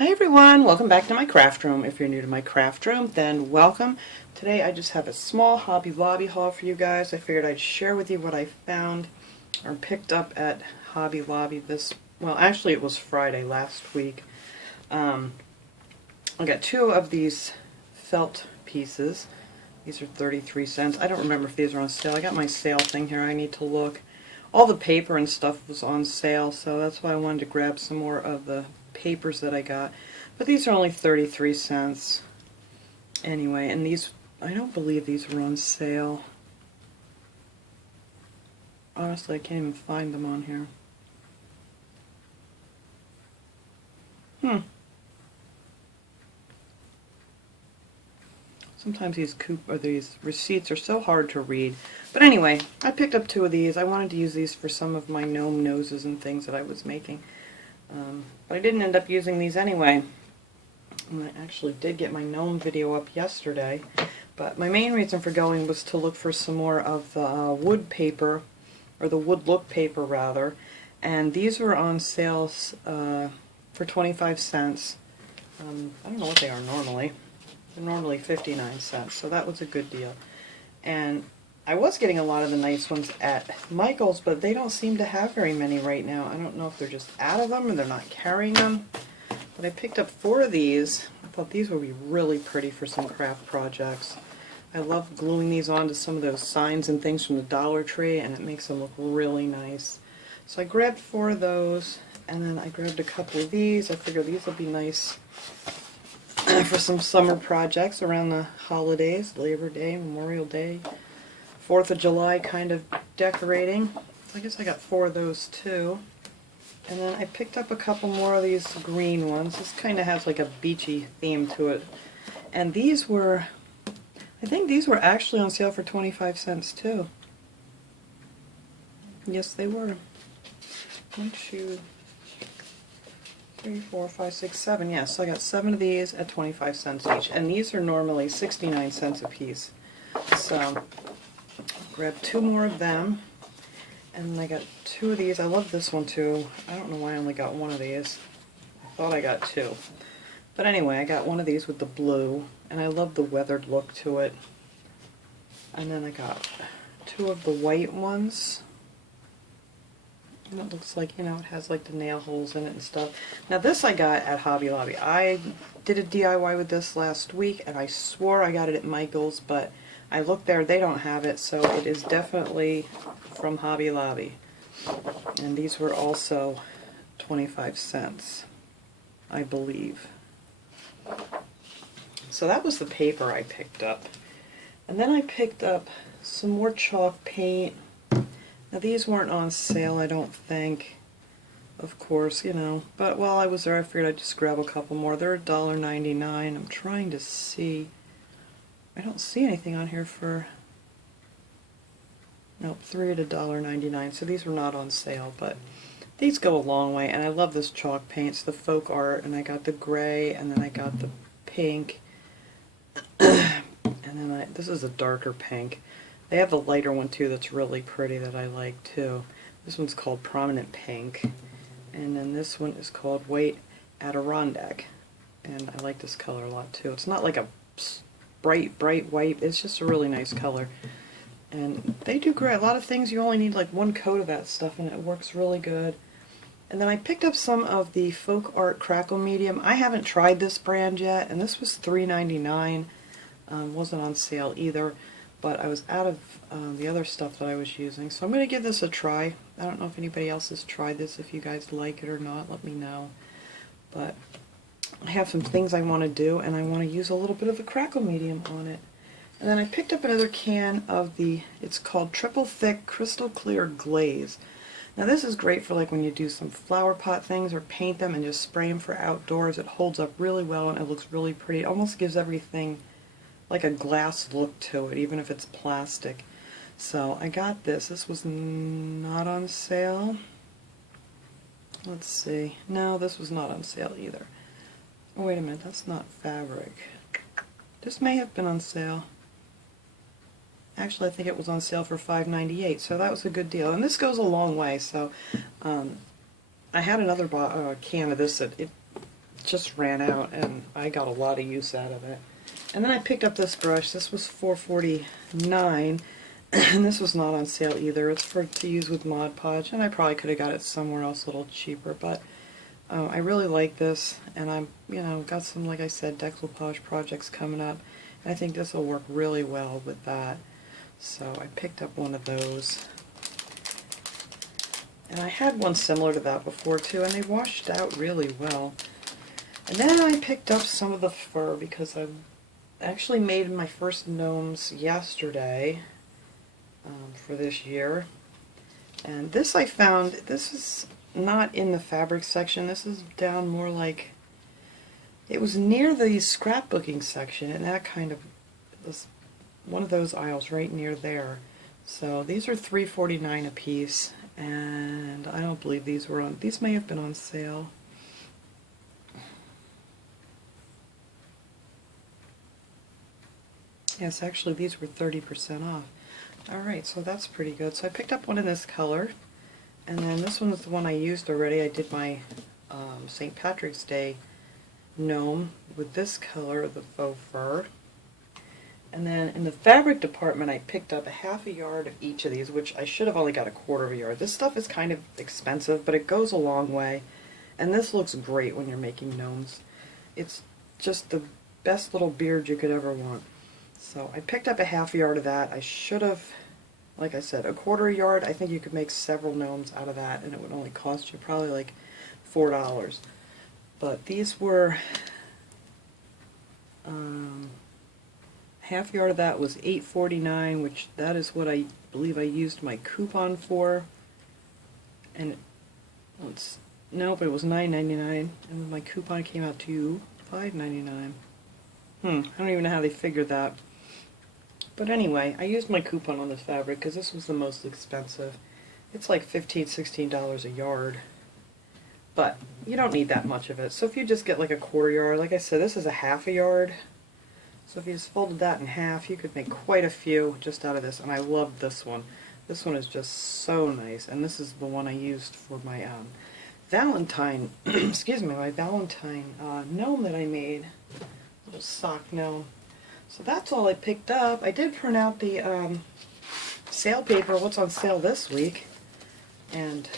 Hi everyone, welcome back to my craft room. If you're new to my craft room, then welcome. Today I just have a small Hobby Lobby haul for you guys. I figured I'd share with you what I found or picked up at Hobby Lobby well actually it was Friday last week. I got two of these felt pieces. These are 33 cents. I don't remember if these are on sale. I got my sale thing here, I need to look. All the paper and stuff was on sale, so that's why I wanted to grab some more of the papers that I got. But these are only 33 cents anyway, and these, I don't believe these were on sale. Honestly, I can't even find them on here. Sometimes these receipts are so hard to read. But anyway, I picked up two of these. I wanted to use these for some of my gnome noses and things that I was making. But I didn't end up using these anyway. And I actually did get my gnome video up yesterday. But my main reason for going was to look for some more of the wood paper, or the wood look paper rather. And these were on sales for 25 cents. I don't know what they are normally. They're normally 59 cents, so that was a good deal. And I was getting a lot of the nice ones at Michael's, but they don't seem to have very many right now. I don't know if they're just out of them or they're not carrying them. But I picked up 4 of these. I thought these would be really pretty for some craft projects. I love gluing these onto some of those signs and things from the Dollar Tree, and it makes them look really nice. So I grabbed 4 of those, and then I grabbed a couple of these. I figured these will be nice for some summer projects around the holidays, Labor Day, Memorial Day, 4th of July kind of decorating. So I guess I got 4 of those too. And then I picked up a couple more of these green ones. This kind of has like a beachy theme to it. And these were, I think these were actually on sale for 25 cents too. Yes, they were. 1, 2, 3, 4, 5, 6, 7. Yes, so I got 7 of these at 25 cents each. And these are normally 69 cents a piece. So grab 2 more of them. And then I got 2 of these. I love this one too. I don't know why I only got 1 of these. I thought I got 2. But anyway, I got 1 of these with the blue. And I love the weathered look to it. And then I got 2 of the white ones. And it looks like, you know, it has like the nail holes in it and stuff. Now this I got at Hobby Lobby. I did a DIY with this last week, and I swore I got it at Michael's, but I looked there, they don't have it, so it is definitely from Hobby Lobby. And these were also 25 cents, I believe. So that was the paper I picked up. And then I picked up some more chalk paint. Now these weren't on sale, I don't think, of course, you know, but while I was there I figured I'd just grab a couple more. They're $1.99. I'm trying to see, I don't see anything on here for, nope, 3 at $1.99, so these were not on sale, but these go a long way, and I love this chalk paint. It's the folk art, and I got the gray, and then I got the pink, and then this is a darker pink. They have a lighter one too that's really pretty that I like too. This one's called Prominent Pink. And then this one is called White Adirondack. And I like this color a lot too. It's not like a bright white. It's just a really nice color. And they do great. A lot of things you only need like 1 coat of that stuff and it works really good. And then I picked up some of the Folk Art Crackle medium. I haven't tried this brand yet, and this was $3.99. Wasn't on sale either. But I was out of the other stuff that I was using, so I'm going to give this a try. I don't know if anybody else has tried this. If you guys like it or not, let me know. But I have some things I want to do, and I want to use a little bit of the Crackle medium on it. And then I picked up another can of it's called Triple Thick Crystal Clear Glaze. Now this is great for like when you do some flower pot things or paint them and just spray them for outdoors. It holds up really well and it looks really pretty. It almost gives everything like a glass look to it, even if it's plastic. So I got this. This was not on sale. Let's see. No, this was not on sale either. Oh, wait a minute. That's not fabric. This may have been on sale. Actually, I think it was on sale for $5.98, so that was a good deal. And this goes a long way. So I had another can of this that just ran out, and I got a lot of use out of it. And then I picked up this brush. This was $4.49, and this was not on sale either. It's to use with Mod Podge, and I probably could have got it somewhere else a little cheaper, but I really like this, and I'm, got some, like I said, decoupage projects coming up. And I think this will work really well with that. So I picked up one of those. And I had one similar to that before too, and they washed out really well. And then I picked up some of the fur because I actually made my first gnomes yesterday for this year. And this I found, this is not in the fabric section, this is down more like, it was near the scrapbooking section, and that kind of was one of those aisles right near there. So these are $3.49 a piece, and I don't believe these were on, these may have been on sale. Yes, actually these were 30% off. Alright, so that's pretty good. So I picked up one in this color, and then this one is the one I used already. I did my St. Patrick's Day gnome with this color, the faux fur. And then in the fabric department I picked up a half a yard of each of these, which I should have only got a quarter of a yard. This stuff is kind of expensive, but it goes a long way. And this looks great when you're making gnomes. It's just the best little beard you could ever want. So I picked up a half a yard of that. I should have, like I said, a quarter a yard. I think you could make several gnomes out of that, and it would only cost you probably like $4. But these were, half yard of that was $8.49, which that is what I believe I used my coupon for. And nope, it was $9.99, and my coupon came out to $5.99. I don't even know how they figured that. But anyway, I used my coupon on this fabric because this was the most expensive. It's like $15, $16 a yard. But you don't need that much of it. So if you just get like a quarter yard, like I said, this is a half a yard. So if you just folded that in half, you could make quite a few just out of this. And I love this one. This one is just so nice. And this is the one I used for my Valentine, excuse me, my Valentine gnome that I made. Little sock gnome. So that's all I picked up. I did print out the sale paper, what's on sale this week, and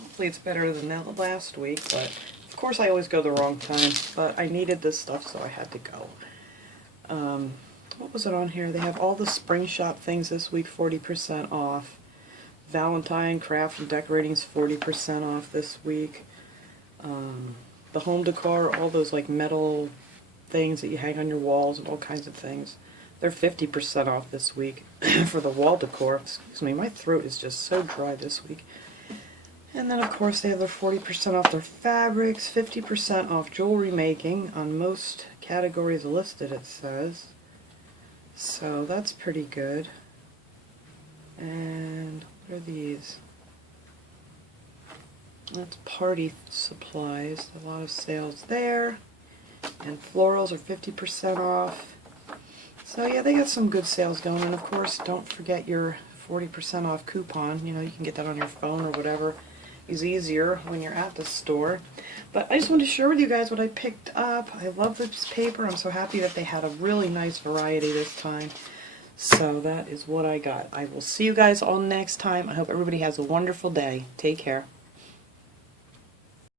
hopefully it's better than that last week, but of course I always go the wrong time, but I needed this stuff so I had to go. What was it on here? They have all the spring shop things this week, 40% off. Valentine craft and decorating is 40% off this week. The home decor, all those like metal things that you hang on your walls and all kinds of things, they're 50% off this week for the wall decor. Excuse me, my throat is just so dry this week. And then of course they have their 40% off their fabrics, 50% off jewelry making on most categories listed, it says. So that's pretty good. And what are these? That's party supplies, a lot of sales there. And florals are 50% off. So yeah, they got some good sales going. And of course, don't forget your 40% off coupon. You know, you can get that on your phone or whatever is easier when you're at the store. But I just wanted to share with you guys what I picked up. I love this paper. I'm so happy that they had a really nice variety this time. So that is what I got. I will see you guys all next time. I hope everybody has a wonderful day. Take care.